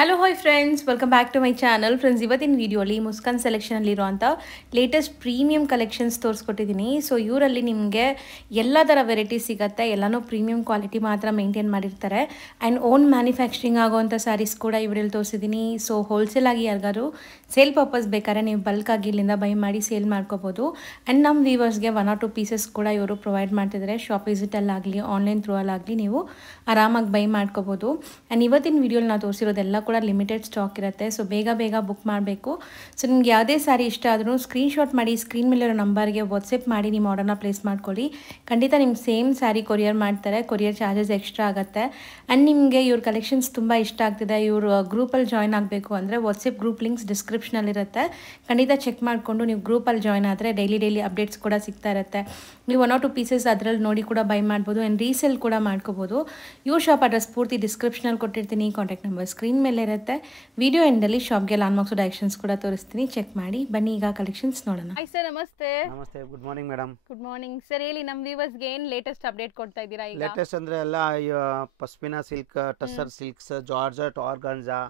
Hello hi friends, welcome back to my channel. Friends, ಇವತ್ತಿನ ವೀಡಿಯೋಲಿ ಮುಸ್ಕಾನ್ ಸೆಲೆಕ್ಷನಲ್ಲಿರುವಂಥ ಲೇಟೆಸ್ಟ್ ಪ್ರೀಮಿಯಂ ಕಲೆಕ್ಷನ್ಸ್ ತೋರಿಸ್ಕೊಟ್ಟಿದ್ದೀನಿ. ಸೊ ಇವರಲ್ಲಿ ನಿಮಗೆ ಎಲ್ಲ ಥರ ವೆರೈಟೀಸ್ ಸಿಗುತ್ತೆ. ಎಲ್ಲನೂ ಪ್ರೀಮಿಯಂ ಕ್ವಾಲಿಟಿ ಮಾತ್ರ ಮೇಂಟೈನ್ ಮಾಡಿರ್ತಾರೆ. ಆ್ಯಂಡ್ ಓನ್ ಮ್ಯಾನುಫ್ಯಾಕ್ಚರಿಂಗ್ ಆಗೋವಂಥ ಸ್ಯಾರೀಸ್ ಕೂಡ ಇವರಲ್ಲಿ ತೋರಿಸಿದ್ದೀನಿ. ಸೊ ಹೋಲ್ಸೇಲಾಗಿ ಯಾರಿಗಾರು ಸೇಲ್ ಪರ್ಪಸ್ ಬೇಕಾದ್ರೆ ನೀವು ಬಲ್ಕಾಗಿ ಇಲ್ಲಿಂದ ಬೈ ಮಾಡಿ ಸೇಲ್ ಮಾಡ್ಕೋಬೋದು. ಆ್ಯಂಡ್ ನಮ್ಮ ವ್ಯೂವರ್ಸ್ಗೆ 1 or 2 ಪೀಸಸ್ ಕೂಡ ಇವರು ಪ್ರೊವೈಡ್ ಮಾಡ್ತಿದ್ದಾರೆ. ಶಾಪ್ ವಿಸಿಟಲ್ಲಾಗಲಿ ಆನ್ಲೈನ್ ಥ್ರೂ ಅಲ್ಲಾಗಲಿ ನೀವು ಆರಾಮಾಗಿ ಬೈ ಮಾಡ್ಕೋಬೋದು. ಆ್ಯಂಡ್ ಇವತ್ತಿನ ವೀಡಿಯೋಲಿ ನಾವು ತೋರಿಸಿರೋದೆಲ್ಲ ಕೂಡ ಲಿಮಿಟೆಡ್ ಸ್ಟಾಕ್ ಇರುತ್ತೆ. ಸೊ ಬೇಗ ಬುಕ್ ಮಾಡಬೇಕು. ಸೊ ನಿಮ್ಗೆ ಯಾವುದೇ ಸಾರಿ ಇಷ್ಟ ಆದ್ರೂ ಸ್ಕ್ರೀನ್ಶಾಟ್ ಮಾಡಿ ಸ್ಕ್ರೀನ್ ಮೇಲಿರೋ ನಂಬರ್ಗೆ ವಾಟ್ಸಪ್ ಮಾಡಿ ನಿಮ್ಮ ಆರ್ಡರ್ನ ಪ್ಲೇಸ್ ಮಾಡ್ಕೊಳ್ಳಿ. ಖಂಡಿತ ನಿಮ್ಗೆ ಸೇಮ್ ಸ್ಯಾರಿ ಕೊರಿಯರ್ ಮಾಡ್ತಾರೆ. ಕೊರಿಯರ್ ಚಾರ್ಜಸ್ ಎಕ್ಸ್ಟ್ರಾ ಆಗುತ್ತೆ. ಆ್ಯಂಡ್ ನಿಮಗೆ ಇವ್ರ ಕಲೆಕ್ಷನ್ಸ್ ತುಂಬ ಇಷ್ಟ ಆಗ್ತಿದೆ, ಇವರು ಗ್ರೂಪಲ್ಲಿ ಜಾಯ್ನ್ ಆಗಬೇಕು ಅಂದರೆ ವಾಟ್ಸಪ್ ಗ್ರೂಪ್ ಲಿಂಕ್ಸ್ ಡಿಸ್ಕ್ರಿಪ್ಷನಲ್ಲಿರುತ್ತೆ. ಖಂಡಿತ ಚೆಕ್ ಮಾಡಿಕೊಂಡು ನೀವು ಗ್ರೂಪಲ್ಲಿ ಜಾಯ್ನ್ ಆದರೆ ಡೈಲಿ ಅಪ್ಡೇಟ್ಸ್ ಕೂಡ ಸಿಗ್ತಾ ಇರುತ್ತೆ. ನೀವು 1 or 2 ಪೀಸಸ್ ಅದರಲ್ಲಿ ನೋಡಿ ಕೂಡ ಬೈ ಮಾಡ್ಬೋದು. ಆ್ಯಂಡ್ ರೀಸೇಲ್ ಕೂಡ ಮಾಡ್ಕೋಬೋದು. ಇವ್ರ ಶಾಪ್ ಅಡ್ರೆಸ್ ಪೂರ್ತಿ ಡಿಸ್ಕ್ರಿಪ್ಷನಲ್ಲಿ ಕೊಟ್ಟಿರ್ತೀನಿ. ಕಾಂಟ್ಯಾಕ್ಟ್ ನಂಬರ್ ಸ್ಕ್ರೀನ್ ಮೇಲೆ ಇರುತ್ತೆ. ವಿಡಿಯೋ ಎಂಡಲ್ಲಿ ಶಾಪ್ಗೆ ಲಾಂಡ್ ಮಾರ್ಕ್ಸ್ ಡೈರೆಕ್ಷನ್ಸ್ ಕೂಡ ತೋರಿಸ್ತೀನಿ. ಚೆಕ್ ಮಾಡಿ ಬನ್ನಿ. ಈಗ ಕಲೆಕ್ಷನ್ಸ್ ನೋಡೋಣ. ಹಾಯ್ ಸರ್, ನಮಸ್ತೆ. ನಮಸ್ತೆ, good morning madam. Good morning sir. ಹೇಳಿ, ನಮ್ಮ ವ್ಯೂವರ್ಸ್ಗೆ ಏನು ಲೇಟೆಸ್ಟ್ ಅಪ್ಡೇಟ್ ಕೊಡ್ತಾ ಇದ್ದೀರಾ ಈಗ? ಲೇಟೆಸ್ಟ್ ಅಂದ್ರೆ ಎಲ್ಲ pashmina silk, tussar silks, georgette, organza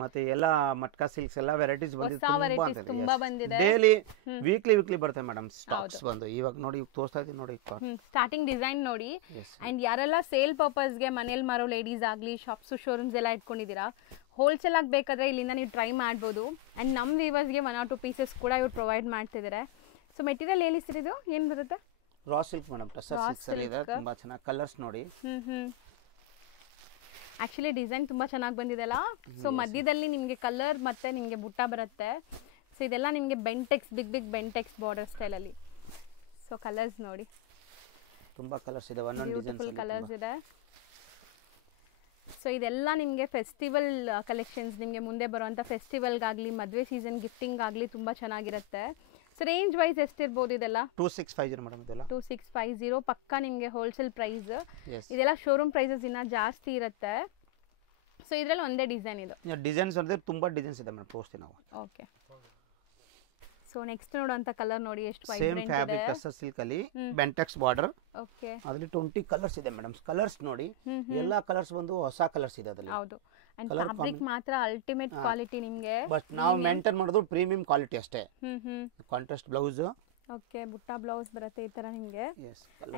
ಮತ್ತೆ ಎಲ್ಲ ಮಟ್ಕಾ ಸಿಲ್ಕ್ಸ್ ಎಲ್ಲ ವೆರೈಟೀಸ್ ಬಂದಿದೆ. ತುಂಬಾ ಬಂದಿದೆ. ಡೈಲಿ ವೀಕ್ಲಿ ಬರುತ್ತೆ ಮೇಡಮ್ ಸ್ಟಾಕ್ಸ್ ಬಂದು. ಇವಾಗ ನೋಡಿ ತೋರಿಸ್ತಾ ಇದೀನಿ ನೋಡಿ. ಸ್ಟಾರ್ಟಿಂಗ್ ಡಿಸೈನ್ ನೋಡಿ. ಅಂಡ್ ಯಾರೆಲ್ಲ ಸೇಲ್ ಪರ್ಪಸ್ಗೆ ಮನೇಲಿ ಮಾರೋ ಲೇಡೀಸ್ ಆಗಲಿ ಶಾಪ್ಸು ಶೋರೂಮ್ಸ್ ಎಲ್ಲ ಇಟ್ಕೊಂಡಿದ್ದೀರಾ, ಹೋಲ್ಸೇಲ್ ಆಗಿ ಬೇಕಾದ್ರೆ ಇಲ್ಲಿಂದ ನೀವು ಟ್ರೈ ಮಾಡ್ಬೋದು. ಆ್ಯಂಡ್ ನಮ್ಮ ವ್ಯೂವರ್ಸ್ಗೆ 1 or 2 ಪೀಸಸ್ ಕೂಡ ಇವ್ರು ಪ್ರೊವೈಡ್ ಮಾಡ್ತಿದ್ದಾರೆ. ಸೊ ಮೆಟೀರಿಯಲ್ ಹೇಳಿ ಸರ್, ಇದು ಏನು ಬರುತ್ತೆ? Raw silk madam, tussar silks ಅಲ್ಲಿ ಇದೆ. ತುಂಬಾ ಚೆನ್ನಾಗಿ ಕಲರ್ಸ್ ನೋಡಿ. ಆ್ಯಕ್ಚುಲಿ ಡಿಸೈನ್ ತುಂಬ ಚೆನ್ನಾಗಿ ಬಂದಿದೆಲ್ಲ. ಸೊ ಮಧ್ಯದಲ್ಲಿ ನಿಮಗೆ ಕಲರ್ ಮತ್ತು ನಿಮಗೆ ಬುಟ್ಟ ಬರುತ್ತೆ. ಸೊ ಇದೆಲ್ಲ ನಿಮಗೆ ಬೆಂಟೆಕ್ಸ್, ಬಿಗ್ ಬೆಂಟೆಕ್ಸ್ ಬಾರ್ಡರ್ ಸ್ಟೈಲಲ್ಲಿ. ಸೊ ಕಲರ್ಸ್ ನೋಡಿ, ತುಂಬಾ ಕಲರ್ಸ್ ಇದೆ. ಬ್ಯೂಟಿಫುಲ್ ಕಲರ್ಸ್ ಇದೆ. ಸೊ ಇದೆಲ್ಲ ನಿಮಗೆ ಫೆಸ್ಟಿವಲ್ ಕಲೆಕ್ಷನ್ಸ್, ನಿಮಗೆ ಮುಂದೆ ಬರುವಂಥ ಫೆಸ್ಟಿವಲ್ಗಾಗಲಿ ಮದುವೆ ಸೀಸನ್ ಗಿಫ್ಟಿಂಗ್ ಆಗಲಿ ತುಂಬ ಚೆನ್ನಾಗಿರುತ್ತೆ. ಸೊ ರೇಂಜ್ ವೈಸ್ ಎಷ್ಟಿರ್ಬೋದು ಇದೆಲ್ಲ? 2650 ಮೇಡಮ್. ಇದೆಲ್ಲ 2650 ಪಕ್ಕ ನಿಮಗೆ ಹೋಲ್ಸೇಲ್ ಪ್ರೈಸ್. ಇದೆಲ್ಲ ಶೋರೂಮ್ ಪ್ರೈಸಸ್ ಇನ್ನ ಜಾಸ್ತಿ ಇರುತ್ತೆ. ಸೊ ಇದರಲ್ಲಿ ಒಂದೇ ಡಿಸೈನ್ ಇದು. ಡಿಸೈನ್ಸ್ ಅಂದ್ರೆ ತುಂಬಾ ಡಿಸೈನ್ಸ್ ಇದೆ ಮೇಡಮ್, ತೋರಿಸ್ತೀನಿ ನಾವು. ಓಕೆ. ಸೊ ನೆಕ್ಸ್ಟ್ ನೋಡುವಂತ ಕಲರ್ ನೋಡಿ, ಎಷ್ಟು ಸೇಮ್ ವೈಬ್ರೆಂಟ್ ಇದೆ. ಫ್ಯಾಬ್ರಿಕ್ ಟಸರ್ ಸಿಲ್ಕ್ ಅಲ್ಲಿ ಬೆಂಟೆಕ್ಸ್ ಬಾರ್ಡರ್. ಓಕೆ. ಅದರಲ್ಲಿ 20 ಕಲರ್ಸ್ ಇದೆ ಮೇಡಮ್. ಕಲರ್ಸ್ ನೋಡಿ, ಎಲ್ಲಾ ಕಲರ್ಸ್ ಬಂದು ಹೊಸ ಕಲರ್ಸ್ ಇದೆ ಅದರಲ್ಲಿ. ಹೌದು. ಅಂಡ್ ಫ್ಯಾಬ್ರಿಕ್ ಮಾತ್ರ ಅಲ್ಟಿಮೇಟ್ ಕ್ವಾಲಿಟಿ ನಿಮಗೆ. ಬಟ್ ನಾವು ಮೇಂಟೈನ್ ಮಾಡೋದು ಪ್ರೀಮಿಯಂ ಕ್ವಾಲಿಟಿ ಅಷ್ಟೇ. Contrast blouse. ಓಕೆ. ಬುಟ್ಟ ಬ್ಲೌಸ್ ಬರುತ್ತೆ ಈ ತರ ನಿಮಗೆ.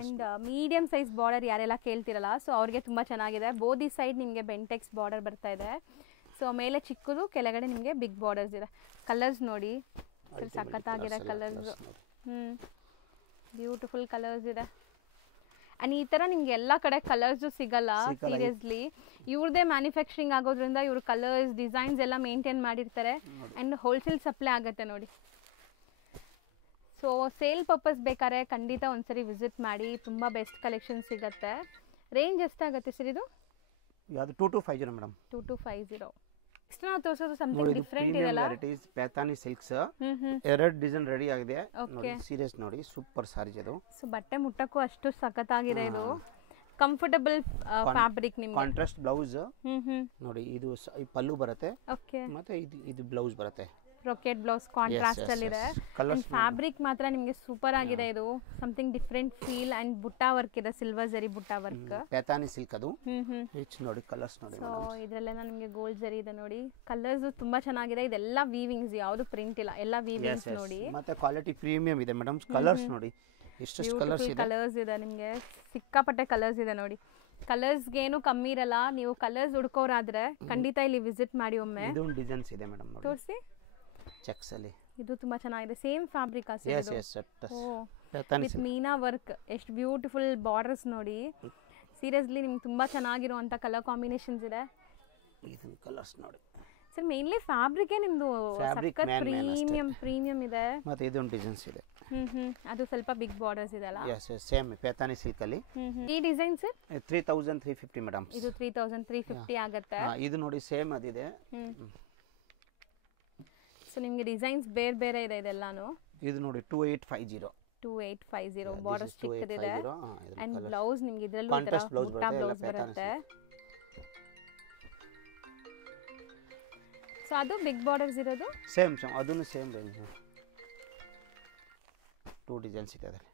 ಅಂಡ್ ಮೀಡಿಯಂ ಸೈಜ್ ಬಾರ್ಡರ್ ಯಾರೆಲ್ಲ ಕೇಳ್ತಿರಲ್ಲ, ಸೊ ಅವ್ರಿಗೆ ತುಂಬಾ ಚೆನ್ನಾಗಿದೆ. ಬೋದಿ ಸೈಡ್ ನಿಮಗೆ ಬೆಂಟೆಕ್ಸ್ ಬಾರ್ಡರ್ ಬರ್ತಾ ಇದೆ. ಸೊ ಮೇಲೆ ಚಿಕ್ಕದು, ಕೆಳಗಡೆ ನಿಮಗೆ ಬಿಗ್ ಬಾರ್ಡರ್ಸ್ ಇದೆ. ಕಲರ್ಸ್ ನೋಡಿ, ಸಖತ್ತಾಗಿರೋ ಕಲರ್ಸ್. ಬ್ಯೂಟಿಫುಲ್ ಕಲರ್ಸ್ ಇದೆ. ಅಂಡ್ ಈ ತರ ನಿಮ್ಗೆ ಎಲ್ಲ ಕಡೆ ಕಲರ್ಸ್ ಸಿಗಲ್ಲ ಸೀರಿಯಸ್ಲಿ. ಇವ್ರದೇ ಮ್ಯಾನುಫ್ಯಾಕ್ಚರಿಂಗ್ ಆಗೋದ್ರಿಂದ ಇವ್ರ ಕಲರ್ಸ್ ಡಿಸೈನ್ಸ್ ಎಲ್ಲ ಮೇಂಟೈನ್ ಮಾಡಿರ್ತಾರೆ. ಅಂಡ್ ಹೋಲ್ಸೇಲ್ ಸಪ್ಲೈ ಆಗುತ್ತೆ ನೋಡಿ. ಸೊ ಸೇಲ್ ಪರ್ಪಸ್ ಬೇಕಾದ್ರೆ ಖಂಡಿತ ಒಂದ್ಸರಿ ವಿಸಿಟ್ ಮಾಡಿ, ತುಂಬಾ ಬೆಸ್ಟ್ ಕಲೆಕ್ಷನ್ ಸಿಗುತ್ತೆ. ರೇಂಜ್ ಎಷ್ಟಾಗುತ್ತೆ ಸರ್ ಇದು? ಯಾವುದು 2250 ಮೇಡಮ್. 2250. ನೆಕ್ಸ್ಟ್ ನಾವು ತೋರಿಸೋದು ಸಮಥಿಂಗ್ ಡಿಫರೆಂಟ್ ಇದೆಲ್ಲ. Varieties Paithani silks. ಎರಡು ಡಿಸೈನ್ ರೆಡಿ ಆಗಿದೆ ನೋಡಿ. ಸೀರಿಯಸ್ ನೋಡಿ, ಸೂಪರ್ ಸಾರೀಸ್ ಇದು. ಸೊ ಬಟ್ಟೆ ಮುಟ್ಟಕ್ಕೂ ಅಷ್ಟು ಸಖತ್ತಾಗಿದೆ ಇದು. ಕಂಫರ್ಟಬಲ್ ಫ್ಯಾಬ್ರಿಕ್ ನಿಮಗೆ. ಕಾಂಟ್ರಾಸ್ಟ್ ಬ್ಲೌಸ್ ನೋಡಿ. ಇದು ಪಲ್ಲು ಬರುತ್ತೆ. ಓಕೆ. ಮತ್ತೆ ಇದು ಬ್ಲೌಸ್ ಬರುತ್ತೆ. ರೊಕೆಟ್ ಬ್ಲೌಸ್ ಕಾಂಟ್ರಾಸ್ಟ್ ಅಲ್ಲಿ ಇದೆ. ಫ್ಯಾಬ್ರಿಕ್ ಮಾತ್ರ ನಿಮಗೆ ಸೂಪರ್ ಆಗಿದೆ. ಇದು ಸಮಥಿಂಗ್ ಡಿಫರೆಂಟ್ ಫೀಲ್. ಅಂಡ್ ಬುಟ್ಟ ವರ್ಕ್ ಇದೆ, ಸಿಲ್ವರ್ ಜರಿ ಬುಟ್ಟ ವರ್ಕ್. ಪೈಥಾನಿ ಸಿಲ್ಕ್ ಅದು. ರಿಚ್ ನೋಡಿ, ಕಲರ್ಸ್ ನೋಡಿ. ಸೊ ಇದರಲ್ಲೆಲ್ಲ ನಿಮಗೆ ಗೋಲ್ಡ್ ಜರಿ ಇದೆ ನೋಡಿ. ಕಲರ್ಸ್ ತುಂಬಾ ಚೆನ್ನಾಗಿದೆ. ಇದೆಲ್ಲ ವೀವಿಂಗ್ಸ್, ಯಾವುದು ಪ್ರಿಂಟ್ ಇಲ್ಲ, ಎಲ್ಲ ವೀವಿಂಗ್ಸ್ ನೋಡಿ. ಮತ್ತೆ ಕ್ವಾಲಿಟಿ ಪ್ರೀಮಿಯಂ ಇದೆ ಮೇಡಮ್. ಕಲರ್ಸ್ ನೋಡಿ, ಎಷ್ಟು ಕಲರ್ಸ್ ಇದೆ. ಕಲರ್ಸ್ ಇದೆ ನಿಮಗೆ, ಸಿಕ್ಕಾಪಟ್ಟೆ ಕಲರ್ಸ್ ಇದೆ ನೋಡಿ. ಕಲರ್ಸ್ಗೇನು ಕಮ್ಮಿ ಇರಲ್ಲ. ನೀವು ಕಲರ್ಸ್ ಹುಡ್ಕೋರಾದ್ರೆ ಖಂಡಿತ ಇಲ್ಲಿ ವಿಸಿಟ್ ಮಾಡಿ ಒಮ್ಮೆ. ಇದು ಡಿಸೈನ್ಸ್ ಇದೆ ಮೇಡಮ್ ನೋಡಿ. ತೋರಿಸಿ. ಚೆಕ್ಸ್ ಅಲ್ಲಿ ಇದು ತುಂಬಾ ಚೆನ್ನಾಗಿದೆ. Same fabric with Meena work. ಎಷ್ಟು ಬ್ಯೂಟಿಫುಲ್ ಬಾರ್ಡರ್ಸ್ ನೋಡಿ. ಸೀರಿಯಸ್ಲಿ ನಿಮ್ಗೆ ತುಂಬಾ ಚೆನ್ನಾಗಿರುವಂತ ಕಲರ್ ಕಾಂಬಿನೇಷನ್ಸ್ ಇದೆ. ಇದನ್ನ ಕಲರ್ಸ್ ನೋಡಿ ಸರ್. ಮೇನ್ಲಿ ಫ್ಯಾಬ್ರಿಕ್ ನಿಮ್ದು ಪ್ರೀಮಿಯಂ ಇದೆ. ಮತ್ತೆ ಇದೊಂದು ಡಿಸೈನ್ಸ್ ಇದೆ. ಅದು ಸ್ವಲ್ಪ ಬಿಗ್ ಬಾರ್ಡರ್ಸ್ ಇದೆ ಅಲ್ಲ? ಸೇಮ್ ಪೈಥಾನಿ ಸಿಲ್ಕ್ ಅಲ್ಲಿ. ಈ ಡಿಸೈನ್ ಸರ್ 3350 ಮೇಡಮ್. ಇದು 3350 ಆಗುತ್ತೆ. ಇದು ನೋಡಿ, ಸೇಮ್ ಅದಿದೆ. ಸೊ ನಿಮಗೆ ಡಿಸೈನ್ಸ್ ಬೇರೆ ಇದೆ ಇದೆಲ್ಲಾನು. ಇದು ನೋಡಿ 2850 ಬಾರ್ಡರ್ಸ್ ಚಿಕ್ಕದಿದೆ. ಅಂಡ್ ಬ್ಲೌಸ್ ನಿಮಗೆ ಇದರಲ್ಲೂ ಬುಟ್ಟ ಬ್ಲೌಸ್ ಬರುತ್ತೆ. ಸೊ ಅದು ಬಿಗ್ ಬಾರ್ಡರ್ಸ್ ಇರೋದು ಸೇಮ್ ಅದನ್ನು ಸೇಮ್ ರೇಂಜ್. 2 ಡಿಸೈನ್ಸ್ ಇದೆ ಅದರಲ್ಲಿ.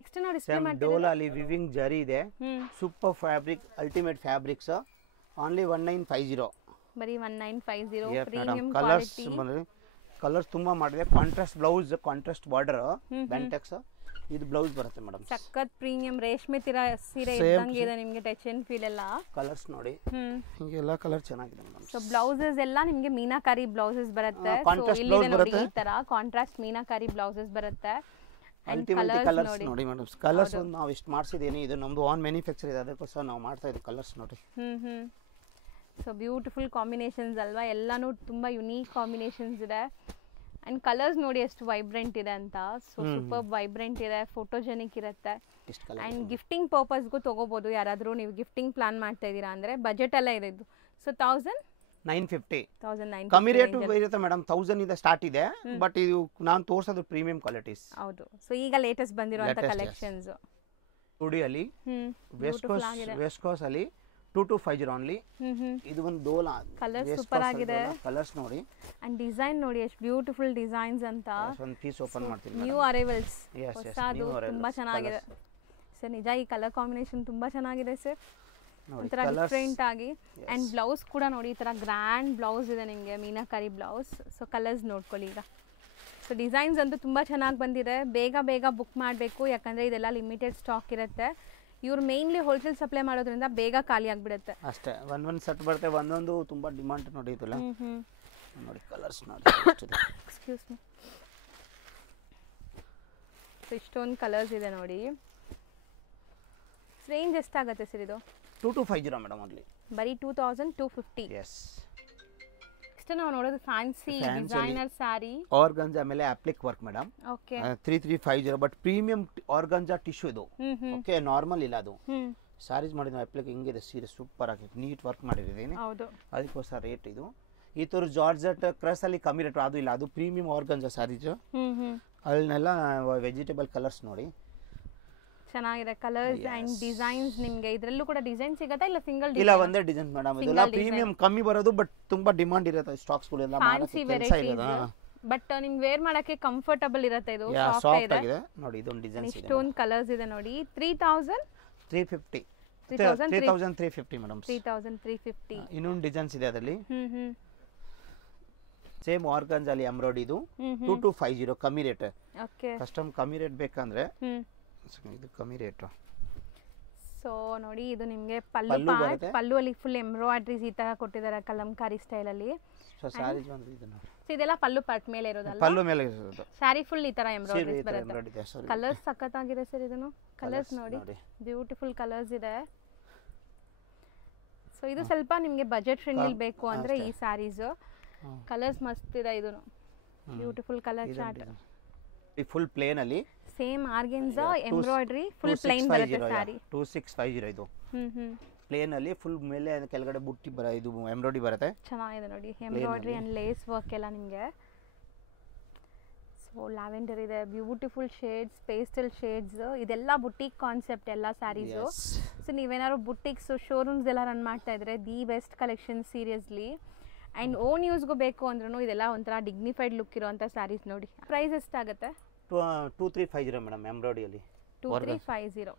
ನೆಕ್ಸ್ಟ್ ನಾವು ಡಿಸ್ಪ್ಲೇ ಮಾಡ್ತೀವಿ. ಡೋಲಾ ಅಲ್ಲಿ ವಿವಿಂಗ್ ಜರಿ ಇದೆ. Super fabric, ultimate fabrics. Only 1950. ಬರೀ 1950 madam premium colours quality. Colours ತುಂಬಾ ಮಾಡಿದೆ. Contrast blouse, contrast border, Bentex ಇದು ಬ್ಲೌಸ್ ಬರುತ್ತೆ ಮೇಡಮ್. ಸಖತ್ ಪ್ರೀಮಿಯಂ ರೇಷ್ಮೆ ಸೀರೆ Same ಇದ್ದಂಗೆ ಇದೆ ನಿಮಗೆ, ಟಚ್ ಅಂಡ್ ಫೀಲ್ ಎಲ್ಲ. ಕಲರ್ಸ್ ನೋಡಿ ಹಿಂಗೆ ಎಲ್ಲ ಕಲರ್ ಚೆನ್ನಾಗಿದೆ ಮೇಡಮ್. ಸೊ ಬ್ಲೌಸಸ್ ಎಲ್ಲ ನಿಮಗೆ ಮೀನಾಕಾರಿ ಬ್ಲೌಸಸ್ ಬರುತ್ತೆ. contrast ಸೊ blouse ಇಲ್ಲಿ ನೋಡಿ ಬರುತ್ತೆ. ಈ ತರ ಕಾಂಟ್ರಾಸ್ಟ್ ಮೀನಾಕಾರಿ ಬ್ಲೌಸಸ್ ಬರುತ್ತೆ. ಅಂಡ್ ಅಲ್ಟಿಮೇಟ್ ಕಲರ್ಸ್ ನೋಡಿ. ನೋಡಿ ಮೇಡಮ್. ಕಲರ್ಸ್ ಒಂದು ನಾವು ಇಷ್ಟು ಮಾಡಿಸಿದೀನಿ, ಇದು ನಮ್ದು ಆನ್ ಮ್ಯಾನುಫ್ಯಾಕ್ಚರ್ ಇದೆ, ಅದಕ್ಕೋಸ್ಕರ ನಾವು ಮಾಡ್ತಾ ಇದ್ದೀವಿ ಕಲರ್ಸ್ ನೋಡಿ. ಸೊ ಬ್ಯೂಟಿಫುಲ್ ಕಾಂಬಿನೇಷನ್ಸ್ ಅಲ್ವಾ, ಎಲ್ಲಾನು ತುಂಬಾ ಯುನೀಕ್ ಕಾಂಬಿನೇಷನ್ಸ್ ಇದೆ. ಅಂಡ್ ಕಲರ್ಸ್ ನೋಡಿ ಎಷ್ಟು ವೈಬ್ರೆಂಟ್ ಇದೆ ಅಂತ. ಸೊ ಸೂಪರ್ ವೈಬ್ರೆಂಟ್ ಇದೆ, ಫೋಟೋಜೆನಿಕ್ ಇರುತ್ತೆ. ಇಷ್ಟು ಕಲರ್ ಅಂಡ್ ಗಿಫ್ಟಿಂಗ್ ಪರ್ಪಸ್ಗೂ ತಗೋಬಹುದು. ಯಾರಾದರೂ ನೀವು ಗಿಫ್ಟಿಂಗ್ ಪ್ಲಾನ್ ಮಾಡ್ತಾ ಇದ್ದೀರಾ ಅಂದ್ರೆ ಬಜೆಟ್ ಎಲ್ಲ ಇದೆ ಇದು. ಸೊ 950 ಕಮ್ಮಿ ರೇಟ್ ಇರುತ್ತೆ ಮೇಡಮ್. 1000 ಇಂದ ಸ್ಟಾರ್ಟ್ ಇದೆ, ಬಟ್ ಇದು ನಾನು ತೋರಿಸೋದು ಪ್ರೀಮಿಯಂ ಕ್ವಾಲಿಟೀಸ್. ಹೌದು. ಸೊ ಈಗ ಲೇಟೆಸ್ಟ್ ಬಂದಿರುವಂತ ಕಲೆಕ್ಷನ್ಸ್ ಸ್ಟುಡಿಯೋಲಿ ವೆಸ್ಟ್ ಕೋಸ್ಟ್ ಅಲ್ಲಿ 2250 ಓನ್ಲಿ. ಇದು ಒಂದು ಡೋಲಾ ಕಲರ್ ಸೂಪರ್ ಆಗಿದೆ. ಕಲರ್ಸ್ ನೋಡಿ ಅಂಡ್ ಡಿಸೈನ್ ನೋಡಿ ಎಷ್ಟು ಬ್ಯೂಟಿಫುಲ್ ಡಿಸೈನ್ಸ್ ಅಂತ. ಒಂದು ಪೀಸ್ ಓಪನ್ ಮಾಡ್ತೀನಿ. ನ್ಯೂ ಅರೈವಲ್ಸ್, ಹೊಸದು, ತುಂಬಾ ಚೆನ್ನಾಗಿದೆ ಸರ್. ನಿಜ ಈ ಕಲರ್ ಕಾಂಬಿನೇಷನ್ ತುಂಬಾ ಚೆನ್ನಾಗಿದೆ ಸರ್, ಒಂಥರ ಡಿಫ್ರೆಂಟ್ ಆಗಿ. ಅಂಡ್ ಬ್ಲೌಸ್ ಕೂಡ ನೋಡಿ ಈ ತರ ಗ್ರ್ಯಾಂಡ್ ಬ್ಲೌಸ್ ಇದೆ ನಿಮಗೆ, ಮೀನಾಕಾರಿ ಬ್ಲೌಸ್. ಸೊ ಕಲರ್ಸ್ ನೋಡ್ಕೊಳ್ಳಿ ಈಗ. ಸೊ ಡಿಸೈನ್ಸ್ ಅಂತೂ ತುಂಬಾ ಚೆನ್ನಾಗಿ ಬಂದಿದೆ. ಬೇಗ ಬೇಗ ಬುಕ್ ಮಾಡಬೇಕು, ಯಾಕಂದ್ರೆ ಇದೆಲ್ಲ ಲಿಮಿಟೆಡ್ ಸ್ಟಾಕ್ ಇರುತ್ತೆ. ಇವ್ರು ಮೇನ್ಲಿ ಹೋಲ್ಸೇಲ್ ಸಪ್ಲೈ ಮಾಡೋದ್ರಿಂದ ಬೇಗ ಖಾಲಿ ಆಗಿಬಿಡುತ್ತೆ ಅಷ್ಟೇ. ಒಂದೊಂದು ಸೆಟ್ ಬರುತ್ತೆ, ಒಂದೊಂದು ತುಂಬಾ ಡಿಮಾಂಡ್ ನೋಡಿ. ಇದಲ್ಲ ನೋಡಿ ಕಲರ್ಸ್ ನೋಡಿ. Excuse me. ಸೊ ಇಷ್ಟೊಂದು ಕಲರ್ಸ್ ಇದೆ ನೋಡಿ. ರೇಂಜ್ ಎಷ್ಟಾಗುತ್ತೆ ಸರ್ ಇದು? 2250 ಮೇಡಮ್ ಓನ್ಲಿ. ಬರೀ 2250. ಎಸ್. ನೆಕ್ಸ್ಟ್ ನಾವು ನೋಡೋದು ಫ್ಯಾನ್ಸಿ ಡಿಸೈನರ್ ಸ್ಯಾರಿ ಆರ್ಗನ್ಜಾ ಆಮೇಲೆ applique work madam. Okay 3350, but premium organza tissue ಇದು. ಓಕೆ ನಾರ್ಮಲ್ ಇಲ್ಲ ಅದು. ಸ್ಯಾರೀಸ್ ಮಾಡಿದ ಅಪ್ಲಿಕ್ ಹಿಂಗಿದೆ ಸೀರೆ, ಸೂಪರ್ ಆಗಿದೆ, ನೀಟ್ ವರ್ಕ್ ಮಾಡಿದ್ದೀನಿ. ಹೌದು, ಅದಕ್ಕೋಸ್ಕರ ರೇಟ್ ಇದು. ಈ ತರ ಜಾರ್ಜೆಟ್ ಕ್ರಸ್ ಅಲ್ಲಿ ಕಮ್ಮಿ ರೇಟ್, ಅದು ಇಲ್ಲ, ಅದು ಪ್ರೀಮಿಯಂ ಆರ್ಗನ್ಜಾ ಸ್ಯಾರೀಸ್. ಅಲ್ಲೆಲ್ಲ ವೆಜಿಟೇಬಲ್ ಕಲರ್ಸ್ ನೋಡಿ ಚೆನ್ನಾಗಿದೆ. ಕಲರ್ಸ್ ಅಂಡ್ ಡಿಸೈನ್ಸ್ ನಿಮಗೆ ಇದರಲ್ಲೂ ಕೂಡ ಡಿಸೈನ್ ಸಿಗುತ್ತಾ ಇಲ್ಲ ಸಿಂಗಲ್ ಇಲ್ಲ ಒಂದೇ ಡಿಸೈನ್ ಮೇಡಮ್. ಇದೆಲ್ಲ ಪ್ರೀಮಿಯಂ ಕಮ್ಮಿ ಬರೋದು, ಬಟ್ ತುಂಬಾ ಡಿಮಾಂಡ್ ಇರುತ್ತೆ ಸ್ಟಾಕ್ಸ್ ಗಳು ಎಲ್ಲ ಫ್ಯಾನ್ಸಿ ವೆರೈಟೀಸ್. ಬಟ್ ನಿಮ್ಗೆ ವೇರ್ ಮಾಡಕ್ಕೆ ಕಂಫರ್ಟಬಲ್ ಇರುತ್ತೆ. ಇದು ಸಾಫ್ಟ್ ಆಗಿದೆ ನೋಡಿ. ಇದೊಂದು ಡಿಸೈನ್ ಇದೆ, ಇಷ್ಟೊಂದು ಕಲರ್ಸ್ ಇದೆ ನೋಡಿ. 3350 ಮೇಡಮ್. 3350. ಇನ್ನೊಂದು ಡಿಸೈನ್ಸ್ ಇದೆ ಅದರಲ್ಲಿ. ಸೇಮ್ ಆರ್ಗನ್ಜಾ ಅಲ್ಲಿ ಎಂಬ್ರಾಯ್ಡರಿ. ಇದು 2250 ಕಮ್ಮಿ ರೇಟ್. ಓಕೆ ಕಸ್ಟಮ್ ಕಮ್ಮಿ ರೇಟ್ ಬೇಕಂದ್ರೆ ಇದು ಕಮ್ಮಿ ರೇಟ್. ಸೊ ನೋಡಿ ಇದು ನಿಮಗೆ ಪಲ್ಲು ಪಾರ್ಟ್. ಪಲ್ಲು ಅಲ್ಲಿ ಫುಲ್ ಎಂಬ್ರಾಯ್ಡರೀಸ್ ಈ ತರ ಕೊಟ್ಟಿದ್ದಾರೆ ಕಲಂಕಾರಿ ಸ್ಟೈಲ್ ಅಲ್ಲಿ. ಸೊ ಸ್ಯಾರೀಸ್ ಬಂದ್ರೆ ಇದು ನೋಡಿ. ಸೊ ಇದೆಲ್ಲ ಪಲ್ಲು ಪಾರ್ಟ್ ಮೇಲೆ ಇರೋದಲ್ಲ, ಪಲ್ಲು ಮೇಲೆ ಇರೋದು. ಸ್ಯಾರಿ ಫುಲ್ ಈ ತರ ಎಂಬ್ರಾಯ್ಡರೀಸ್ ಬರುತ್ತೆ. ಕಲರ್ಸ್ ಸಖತ್ತಾಗಿದೆ ಸರ್. ಇದನ್ನು ಕಲರ್ಸ್ ನೋಡಿ, ಬ್ಯೂಟಿಫುಲ್ ಕಲರ್ಸ್ ಇದೆ. ಸೊ ಇದು ಸ್ವಲ್ಪ ನಿಮಗೆ ಬಜೆಟ್ ಫ್ರೆಂಡ್ಲಿ ಬೇಕು ಅಂದ್ರೆ ಈ ಸ್ಯಾರೀಸ್. ಕಲರ್ಸ್ ಮಸ್ತ್ ಇದೆ. ಇದನ್ನು ಬ್ಯೂಟಿಫುಲ್ ಕಲರ್ ಚಾರ್ಟ್. ಈ ಫುಲ್ ಪ್ಲೇನ್ ಅಲ್ಲಿ ಸೇಮ್ ಆರ್ಗೆನ್ಜಾ ಎಂಬ್ರಾಯ್ಡರಿ ಫುಲ್ ಪ್ಲೇನ್ ಬರುತ್ತೆ ಸ್ಯಾರಿ. 2650 ಇದು. ಪ್ಲೇನ್ ಅಲ್ಲಿ ಫುಲ್ ಮೇಲೆ ಕೆಳಗಡೆ ಬುಟ್ಟಿ ಇದು ಎಂಬ್ರಾಯ್ಡರಿ ಬರುತ್ತೆ. ಚೆನ್ನಾಗಿದೆ ನೋಡಿ, ಎಂಬ್ರಾಯ್ಡರಿ ಅಂಡ್ ಲೇಸ್ ವರ್ಕ್ ಎಲ್ಲ ನಿಮಗೆ. ಸೊ ಲ್ಯಾವೆಂಡರ್ ಇದೆ, ಬ್ಯೂಟಿಫುಲ್ ಶೇಡ್ಸ್, ಪೇಸ್ಟಲ್ ಶೇಡ್ಸ್. ಇದೆಲ್ಲ ಬುಟಿಕ್ ಕಾನ್ಸೆಪ್ಟ್ ಎಲ್ಲ ಸ್ಯಾರೀಸು. ಸೊ ನೀವೇನಾದ್ರು ಬುಟಿಕ್ಸ್ ಶೋರೂಮ್ಸ್ ಎಲ್ಲ ರನ್ ಮಾಡ್ತಾ ಇದ್ರೆ the best collection seriously. And own ಯೂಸ್ಗೂ ಬೇಕು ಅಂದ್ರೂ ಇದೆಲ್ಲ ಒಂಥರ ಡಿಗ್ನಿಫೈಡ್ ಲುಕ್ ಇರುವಂಥ ಸ್ಯಾರೀಸ್ ನೋಡಿ. ಪ್ರೈಸ್ ಎಷ್ಟಾಗುತ್ತೆ? 2350 ಮೇಡಮ್ ಎಂಬ್ರಾಯ್ಡರಿ ಅಲ್ಲಿ. 2350.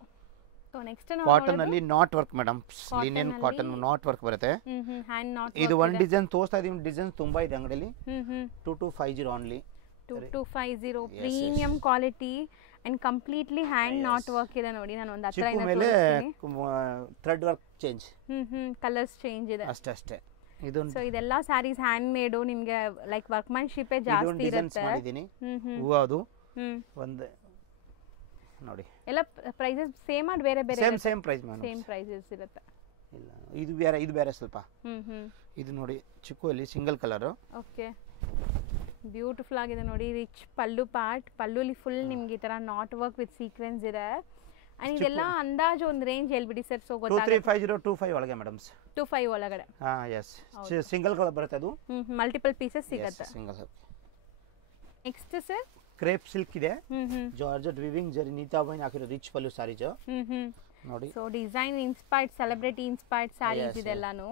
ಸೊ ನೆಕ್ಸ್ಟ್ ಕಾಟನ್ ಅಲ್ಲಿ knot work madam. Linen cotton knot work ಬರುತ್ತೆ. Hand knot. ಇದು ಒಂದು ಡಿಸೈನ್ ತೋರಿಸ್ತಾ ಇದೀವಿ, ಡಿಸೈನ್ ತುಂಬಾ ಇದೆ ಅಂಗಡಿಯಲ್ಲಿ. 2250 only. 2250 premium quality and completely hand not work ಇದೆ ನೋಡಿ. ನಾನು ಒಂದು ಹತ್ರ ಮೇಲೆ thread work change, colours change ಇದೆ ಅಷ್ಟೇ. ಇದು ಸೊ ಇದೆಲ್ಲ ಸ್ಯಾರೀಸ್ ಹ್ಯಾಂಡ್ ಮೇಡ್, ನಿಮಗೆ ಲೈಕ್ ವರ್ಕ್ಮನ್ಶಿಪ್ ಜಾಸ್ತಿ ಇರುತ್ತೆ. ಅದು ಒಂದು ನೋಡಿ ಎಲ್ಲ ಪ್ರೈಸಸ್ ಸೇಮ್ ಆಡ್ ಬೇರೆ ಬೇರೆ same price madam. Same prices ಇರುತ್ತೆ. ಇಲ್ಲ ಇದು ಬೇರೆ ಸ್ವಲ್ಪ. ಇದು ನೋಡಿ ಚಿಕ್ಕು ಅಲ್ಲಿ ಸಿಂಗಲ್ ಕಲರ್. ಓಕೆ ಬ್ಯೂಟಿಫುಲ್ ಆಗಿದೆ ನೋಡಿ. ರಿಚ್ ಪಲ್ಲು ಪಾರ್ಟ್. ಪಲ್ಲುಲಿ ಫುಲ್ ನಿಮ್ಗೆ ಈ ತರ ನಾಟ್ ವರ್ಕ್ ವಿತ್ ಸೀಕ್ವೆನ್ಸ್ ಇದೆ. ಅಂಡ್ ಇದೆಲ್ಲ ಅಂದಾಜು ಒಂದು ರೇಂಜ್ ಹೇಳ್ಬಿಡಿ ಸರ್. ಸೊ ಗೊತ್ತಾಗುತ್ತೆ. 2350 ಒಳಗೆ ಮೇಡಂ. 25 ಒಳಗಡೆ. ಹಾ ಎಸ್, ಸಿಂಗಲ್ ಕಲರ್ ಬರುತ್ತೆ. ಅದು ಮಲ್ಟಿಪಲ್ ಪೀಸಸ್ ಸಿಗುತ್ತೆ. Single. Next sir crepe silk ಇದೆ, ಜಾರ್ಜೆಟ್ ವಿವಿಂಗ್ ಜರಿ ನೀತಾಬೈನ್ ಹಾಕಿರೋ ರಿಚ್ ಪಲ್ಲು ಸ್ಯಾರೀಸ್ ನೋಡಿ. So design inspired, celebrity inspired saris ಇದೆಲ್ಲಾನು.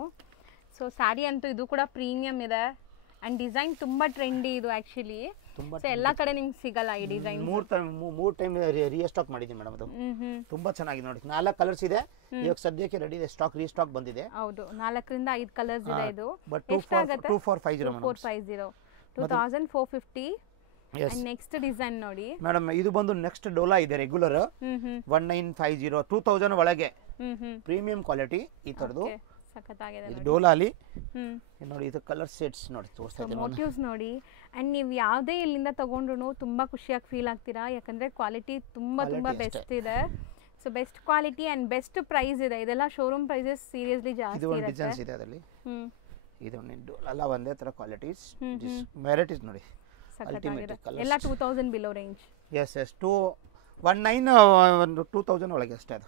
ಸೊ ಸ್ಯಾರಿ ಅಂತೂ ಇದು ಕೂಡ ಪ್ರೀಮಿಯಂ ಇದೆ ಅಂಡ್ ಡಿಸೈನ್ ತುಂಬಾ ಟ್ರೆಂಡಿ ಇದು ಆಕ್ಚುಲಿ. ಸೊ ಎಲ್ಲಾ ಕಡೆ ನಿಮ್ಗೆ ಸಿಗಲ್ಲ ಈ ಡಿಸೈನ್. ಮೂರ್ ಟೈಮ್ ರೀಸ್ಟಾಕ್ ಮಾಡಿದೀನಿ ಮೇಡಮ್. ಅದು ತುಂಬಾ ಚೆನ್ನಾಗಿದೆ ನೋಡಿ. 4 ಕಲರ್ಸ್ ಇದೆ. ಇವಾಗ ಸದ್ಯಕ್ಕೆ ರೆಡಿ ಇದೆ, ಸ್ಟಾಕ್ ರೀಸ್ಟಾಕ್ ಬಂದಿದೆ. ಹೌದು 4 ರಿಂದ 5 ಕಲರ್ಸ್ ಇದೆ ಇದು. ಬಟ್ ಎಷ್ಟಾಗುತ್ತೆ? 2450 ಮೇಡಮ್. 2450 ಅಂಡ್ ನೆಕ್ಸ್ಟ್ ಡಿಸೈನ್ ನೋಡಿ ಮೇಡಮ್. ಇದು ಬಂದು ನೆಕ್ಸ್ಟ್ ಡೋಲಾ ಇದೆ ರೆಗ್ಯುಲರ್ 1950 2000 ಒಳಗೆ ಪ್ರೀಮಿಯಂ ಕ್ವಾಲಿಟಿ ಈ ತರದು ಸಖತ್ತಾಗಿದೆ ಇದು ಡೋಲಾ ಅಲ್ಲಿ. ನೋಡಿ ಇದು ಕಲರ್ ಸೆಟ್ಸ್ ನೋಡಿ ತೋರಿಸ್ತಾ ಇದ್ದೀನಿ, ಮೋಟಿವ್ಸ್ ನೋಡಿ. ಅಂಡ್ ನೀವು ಯಾವುದೇ ಇಲ್ಲಿಂದ ತಗೊಂಡ್ರು ತುಂಬಾ ಖುಷಿಯಾಗಿ ಫೀಲ್ ಆಗ್ತೀರಾ, ಯಾಕಂದ್ರೆ ಕ್ವಾಲಿಟಿ ತುಂಬಾ ಬೆಸ್ಟ್ ಇದೆ. So best quality and best price ಇದೆ. ಇದೆಲ್ಲ ಶೋರೂಮ್ ಪ್ರೈಸಸ್ ಸೀರಿಯಸ್ಲಿ ಜಾಸ್ತಿ ಇದು ಒಂದು ಡಿಸೈನ್ಸ್ ಇದೆ ಅದರಲ್ಲಿ. ಇದು ಎಲ್ಲ ಒಂದೇ ತರ ಕ್ವಾಲಿಟೀಸ್ ವೆರೈಟೀಸ್ ನೋಡಿ. ಸಖತ್ತಾಗಿದೆ ಎಲ್ಲ 2000 ಬಿಲೋ ರೇಂಜ್. ಎಸ್ 2000 ಒಳಗೆ ಅಷ್ಟೇ ಅದು.